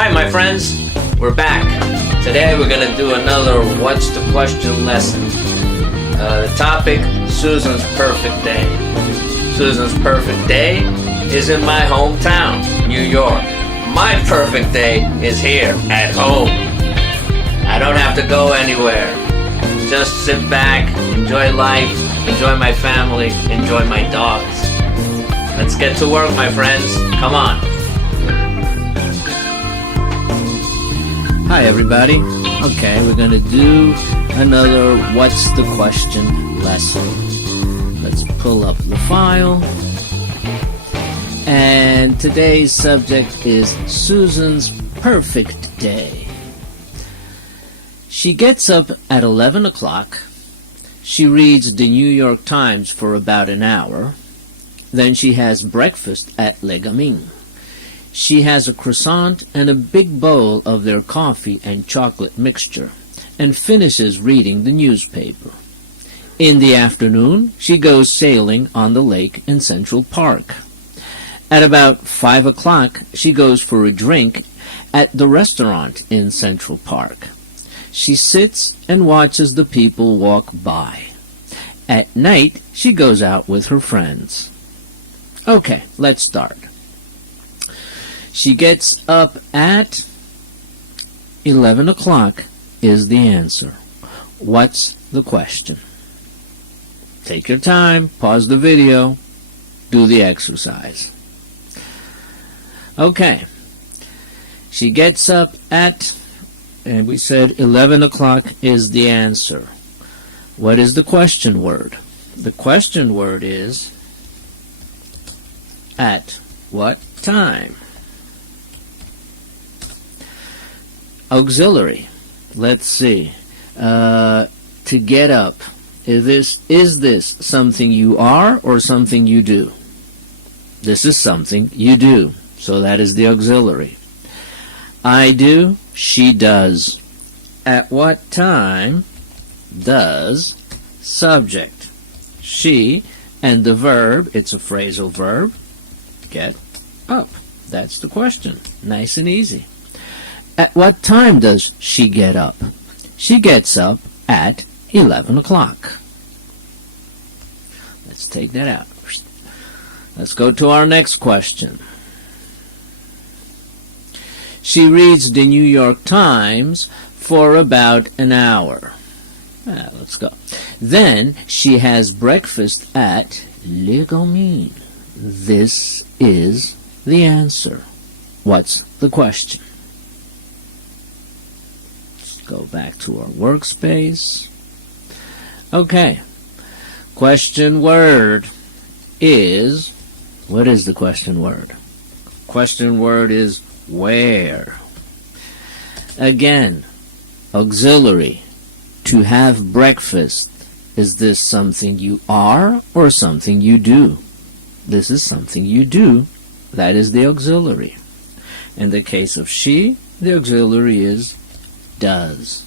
Hi my friends, we're back. Today we're going to do another What's the Question lesson. The topic, Susan's perfect day. Susan's perfect day is in my hometown, New York. My perfect day is here at home. I don't have to go anywhere. Just sit back, enjoy life, enjoy my family, enjoy my dogs. Let's get to work, my friends. Come on. Hi everybody. Okay, we're going to do another What's the Question lesson. Let's pull up the file. And today's subject is Susan's perfect day. She gets up at 11 o'clock. She reads the New York Times for about an hour. Then she has breakfast at Le Gamin. She has a croissant and a big bowl of their coffee and chocolate mixture, and finishes reading the newspaper. In the afternoon, she goes sailing on the lake in Central Park. At about 5 o'clock, she goes for a drink at the restaurant in Central Park. She sits and watches the people walk by. At night, she goes out with her friends. Okay, let's start. She gets up at 11 o'clock is the answer. What's the question? Take your time, pause the video, do the exercise. Okay. She gets up at, and we said 11 o'clock is the answer. What is the question word? The question word is at what time? Auxiliary. Let's see. To get up. Is this something you are or something you do? This is something you do. So that is the auxiliary. I do. She does. At what time does subject? She and the verb, it's a phrasal verb, get up. That's the question. Nice and easy. At what time does she get up? She gets up at 11 o'clock. Let's take that out. Let's go to our next question. She reads the New York Times for about an hour. Let's go. Then she has breakfast at Le Gamin. This is the answer. What's the question? Go back to our workspace. Okay. Question word is, what is the question word? Question word is where. Again, auxiliary. To have breakfast. Is this something you are or something you do? This is something you do. That is the auxiliary. In the case of she, the auxiliary is does.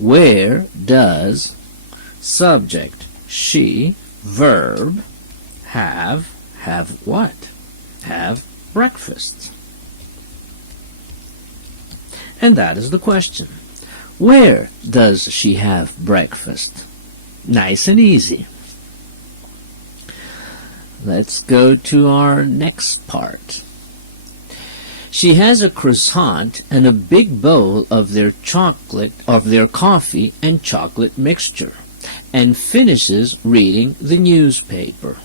Where does subject she verb have what? Have breakfast. And that is the question. Where does she have breakfast? Nice and easy. Let's go to our next part. She has a croissant and a big bowl of their coffee and chocolate mixture, and finishes reading the newspaper.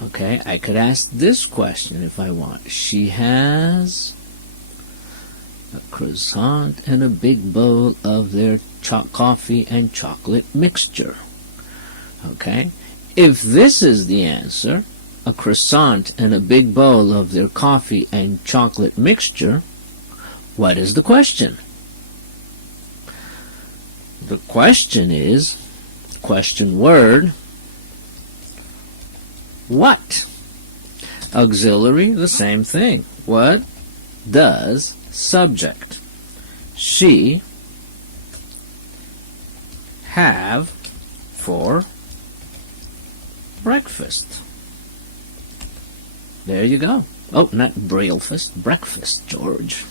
Okay, I could ask this question if I want. She has a croissant and a big bowl of their coffee and chocolate mixture. Okay, if this is the answer, a croissant and a big bowl of their coffee and chocolate mixture, what is the question? The question is, question word, what? Auxiliary, the same thing. What does subject she have for breakfast? There you go. Oh, not breakfast, breakfast, George.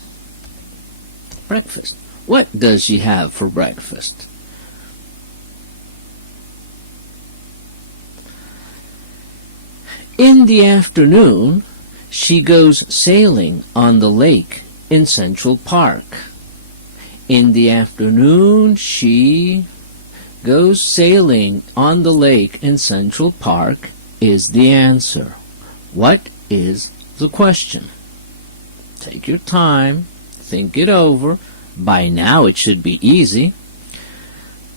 breakfast. What does she have for breakfast? In the afternoon, she goes sailing on the lake in Central Park. In the afternoon, she goes sailing on the lake in Central Park is the answer. What is the question? Take your time, think it over. By now it should be easy.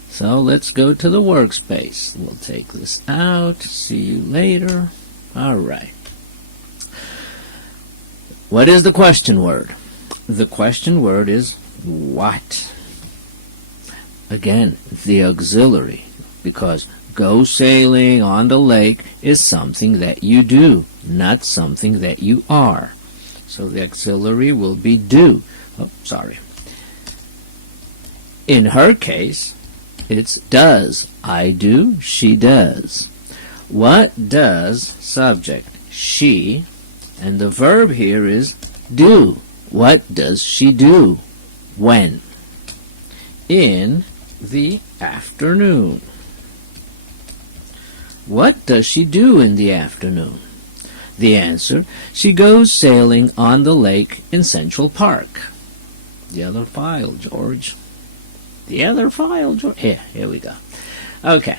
So let's go to the workspace. We'll take this out. See you later. All right. What is the question word? The question word is what? Again, the auxiliary, because go sailing on the lake is something that you do, not something that you are. So the auxiliary will be do. Oh, sorry. In her case, it's does. I do, she does. What does, subject, she, and the verb here is do. What does she do? When? In the afternoon. What does she do in the afternoon? The answer, she goes sailing on the lake in Central Park. The other file, George. The other file, George. Here we go. Okay.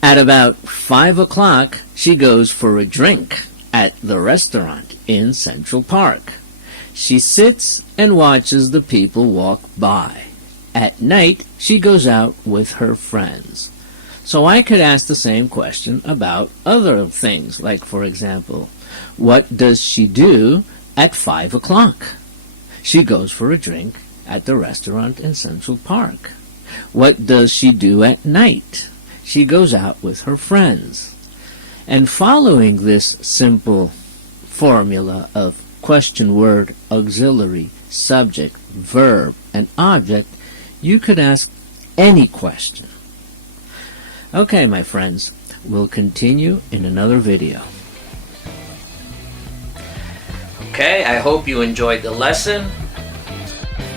At about 5 o'clock, she goes for a drink at the restaurant in Central Park. She sits and watches the people walk by. At night, she goes out with her friends. So I could ask the same question about other things, like, for example, what does she do at 5 o'clock? She goes for a drink at the restaurant in Central Park. What does she do at night? She goes out with her friends. And following this simple formula of question word, auxiliary, subject, verb, and object, you could ask any question. Okay, my friends, we'll continue in another video. Okay, I hope you enjoyed the lesson.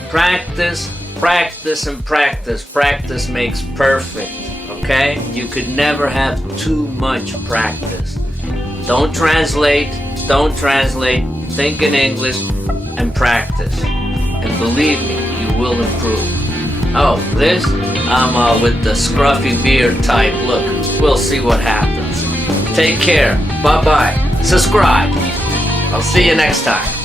Practice, practice, and practice. Practice makes perfect, okay? You could never have too much practice. Don't translate, think in English, and practice. And believe me, you will improve. Oh, this? I'm with the scruffy beard type look. We'll see what happens. Take care. Bye-bye. Subscribe. I'll see you next time.